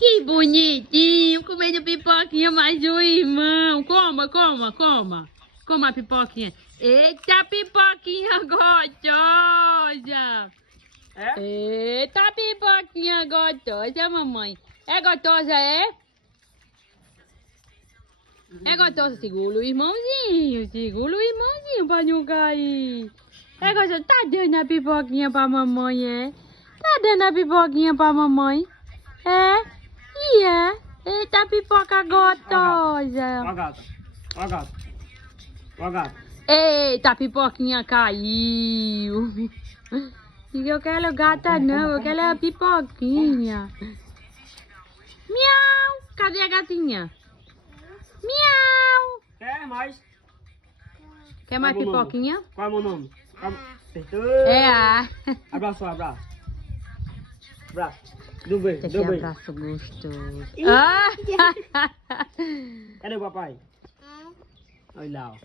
Que bonitinho, comendo pipoquinha mais um irmão. Coma, coma, coma. Coma a pipoquinha. Eita, pipoquinha gostosa. É? Eita, pipoquinha gostosa, mamãe. É gostosa, é? É gostosa. Segura o irmãozinho. Segura o irmãozinho pra não cair. É gostosa. Tá dando a pipoquinha pra mamãe, é? Tá dando a pipoquinha pra mamãe? É? E é? Eita, pipoca gostosa. Ó a gata. Ó a gata. Ó a gata. Eita, a pipoquinha caiu. Eu quero gata não, eu quero a pipoquinha. Miau. Cadê a gatinha? Miau. Quer mais? Quer mais Qual é o meu pipoquinha? nome? Qual é o meu nome? Acertou. É a... Abraço, abraço. Abraço. Deu um beijo, Esse deu um beijo. abraço gostoso. Cadê o papai? Olha lá, ó.